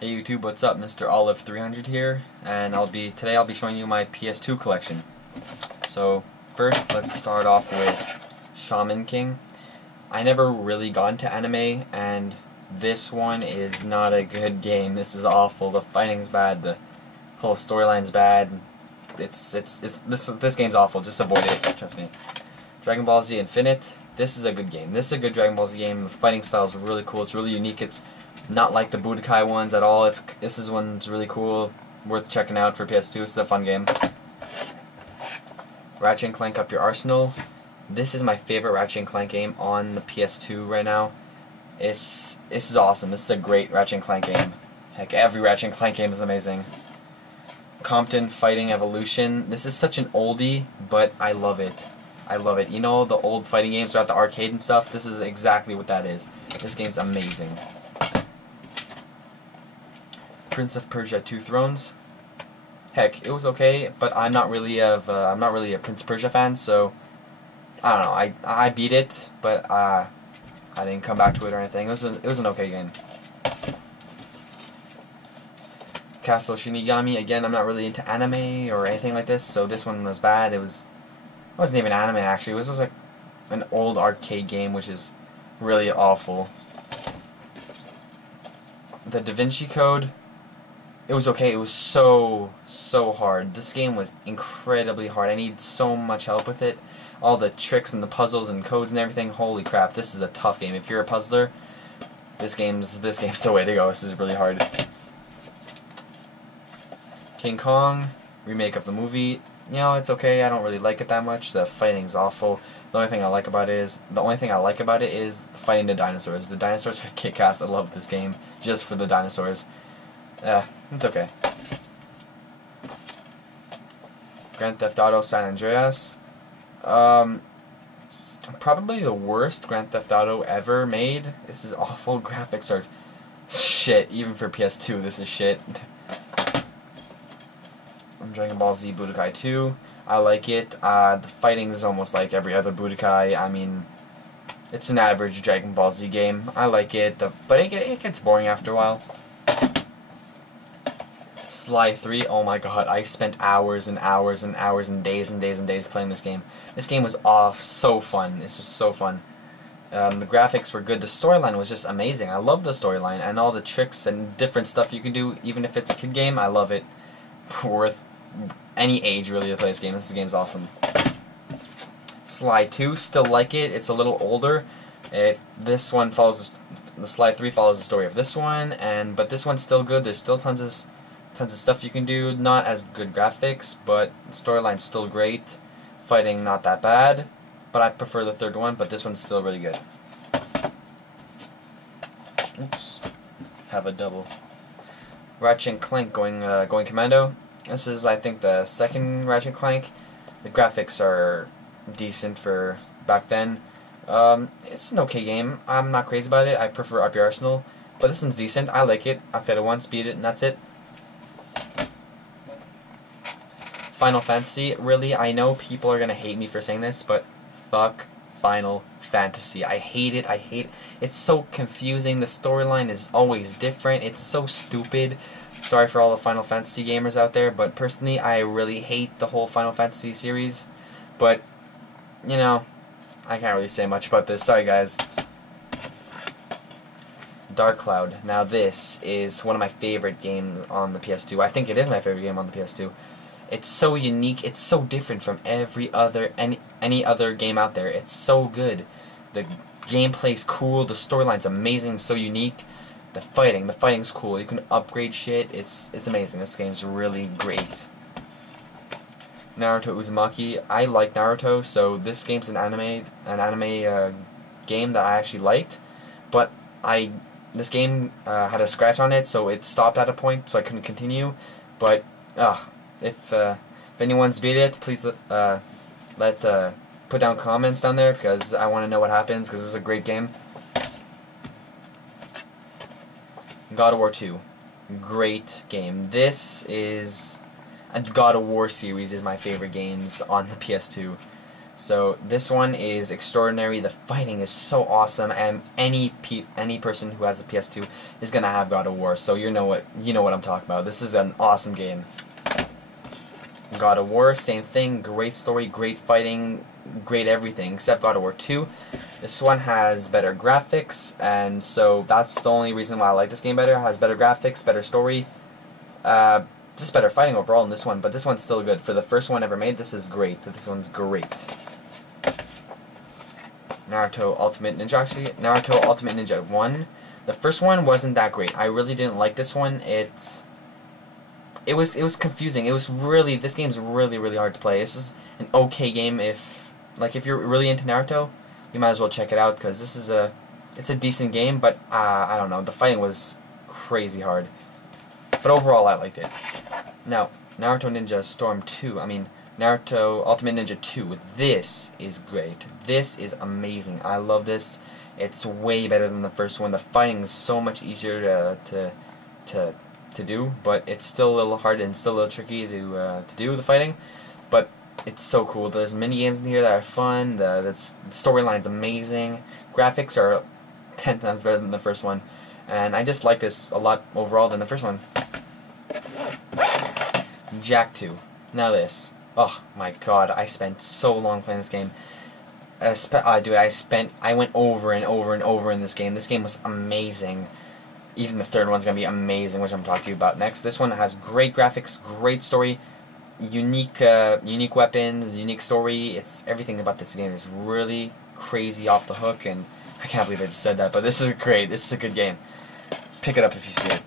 Hey YouTube, what's up? Mr. Olive 300 here, and today I'll be showing you my PS2 collection. So first, let's start off with Shaman King. I never really got into anime, and this one is not a good game. This is awful. The fighting's bad. The whole storyline's bad. This game's awful. Just avoid it. Trust me. Dragon Ball Z Infinite. This is a good game. This is a good Dragon Ball Z game. The fighting style is really cool. It's really unique. It's not like the Budokai ones at all. This one's really cool. Worth checking out for PS2. It's a fun game. Ratchet & Clank Up Your Arsenal. This is my favorite Ratchet & Clank game on the PS2 right now. This is awesome. This is a great Ratchet & Clank game. Heck, every Ratchet & Clank game is amazing. Compton Fighting Evolution. This is such an oldie, but I love it. I love it. You know the old fighting games are at the arcade and stuff? This is exactly what that is. This game's amazing. Prince of Persia: Two Thrones. Heck, it was okay, but I'm not really a Prince of Persia fan, so I don't know. I beat it, but I didn't come back to it or anything. It was an okay game. Castle Shinigami. Again, I'm not really into anime or anything like this, so this one was bad. It wasn't even anime actually. It was just like an old arcade game, which is really awful. The Da Vinci Code. It was okay. It was so hard. This game was incredibly hard. I need so much help with it. All the tricks and the puzzles and codes and everything. Holy crap! This is a tough game. If you're a puzzler, this game's the way to go. This is really hard. King Kong remake of the movie. You know, it's okay. I don't really like it that much. The fighting's awful. The only thing I like about it is fighting the dinosaurs. The dinosaurs are kick-ass. I love this game just for the dinosaurs. It's okay. Grand Theft Auto San Andreas. Probably the worst Grand Theft Auto ever made. This is awful. Graphics are shit. Even for PS2, this is shit. Dragon Ball Z Budokai 2. I like it. The fighting is almost like every other Budokai. I mean, it's an average Dragon Ball Z game. I like it, but it gets boring after a while. Sly 3, oh my god, I spent hours and hours and hours and days and days and days playing this game. This game was so fun. This was so fun. The graphics were good. The storyline was just amazing. I love the storyline and all the tricks and different stuff you can do, even if it's a kid game. I love it. Worth any age really to play this game. This game's awesome. Sly 2, still like it. It's a little older. This one follows the Sly 3 follows the story of this one, but this one's still good. There's still tons of stuff you can do. Not as good graphics, but the storyline's still great. Fighting not that bad, but I prefer the third one. But this one's still really good. Oops, have a double. Ratchet & Clank going commando. This is, I think, the second Ratchet & Clank. The graphics are decent for back then. It's an okay game. I'm not crazy about it. I prefer Up Your Arsenal, but this one's decent. I like it. I played it once, beat it, and that's it. Final Fantasy. Really, I know people are gonna hate me for saying this, but fuck Final Fantasy. I hate it. I hate it. It's so confusing. The storyline is always different. It's so stupid. Sorry for all the Final Fantasy gamers out there, but personally, I really hate the whole Final Fantasy series. But, you know, I can't really say much about this. Sorry, guys. Dark Cloud. Now, this is one of my favorite games on the PS2. I think it is my favorite game on the PS2. It's so unique. It's so different from any other game out there. It's so good. The gameplay's cool. The storyline's amazing. So unique. The fighting's cool. You can upgrade shit. It's amazing. This game's really great. Naruto Uzumaki. I like Naruto, so this game's an anime game that I actually liked, but this game had a scratch on it, so it stopped at a point, so I couldn't continue. But if anyone's beat it, please put down comments down there, because I want to know what happens, because this is a great game. God of War 2. Great game. God of War series is my favorite games on the PS2. So this one is extraordinary. The fighting is so awesome, and any person who has a PS2 is gonna have God of War. So you know what I'm talking about. This is an awesome game. God of War, same thing. Great story, great fighting, great everything. Except God of War 2. This one has better graphics, and so that's the only reason why I like this game better. It has better graphics, better story, just better fighting overall in this one. But this one's still good. For the first one ever made, this is great. This one's great. Naruto Ultimate Ninja, actually. Naruto Ultimate Ninja 1. The first one wasn't that great. I really didn't like this one. It was confusing. This game's really hard to play. This is an okay game if you're really into Naruto, you might as well check it out, because it's a decent game, but I don't know, the fighting was crazy hard. But overall I liked it. Now, Naruto Ninja Storm 2, Naruto Ultimate Ninja 2, this is great. This is amazing. I love this. It's way better than the first one. The fighting is so much easier to do, but it's still a little hard and still a little tricky to do, the fighting. But it's so cool. There's mini games in here that are fun. The storyline's amazing. Graphics are 10 times better than the first one. And I just like this a lot overall than the first one. Jak 2. Now this. Oh my god, I spent so long playing this game. Dude, I went over and over in this game. This game was amazing. Even the third one's gonna be amazing, which I'm talking to you about next. This one has great graphics, great story, unique weapons, unique story. Everything about this game is really crazy, off the hook, and I can't believe I just said that. But this is great. This is a good game. Pick it up if you see it.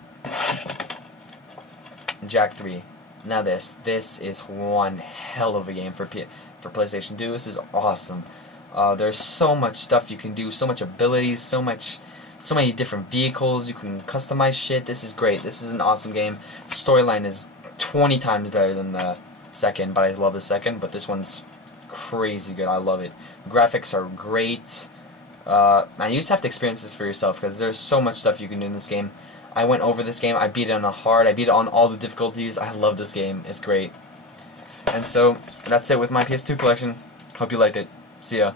Jak 3. Now this is one hell of a game for PlayStation 2. This is awesome. There's so much stuff you can do, so much abilities, so many different vehicles. You can customize shit. This is great. This is an awesome game. Storyline is 20 times better than the second, but I love the second. But this one's crazy good. I love it. Graphics are great. And you just have to experience this for yourself, because there's so much stuff you can do in this game. I went over this game. I beat it on hard. I beat it on all the difficulties. I love this game. It's great. And so that's it with my PS2 collection. Hope you liked it. See ya.